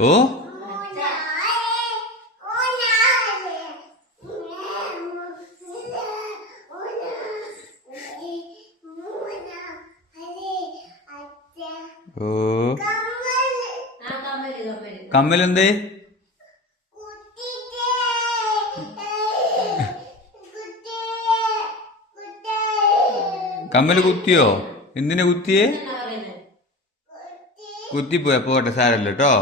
ഓ ഓ കമ്മലെന്തേ? കമ്മല് കുത്തിയോ? എന്തിനാ കുത്തിയേ? കുത്തിപ്പോയ പോട്ടെ, സാരല്ല കേട്ടോ.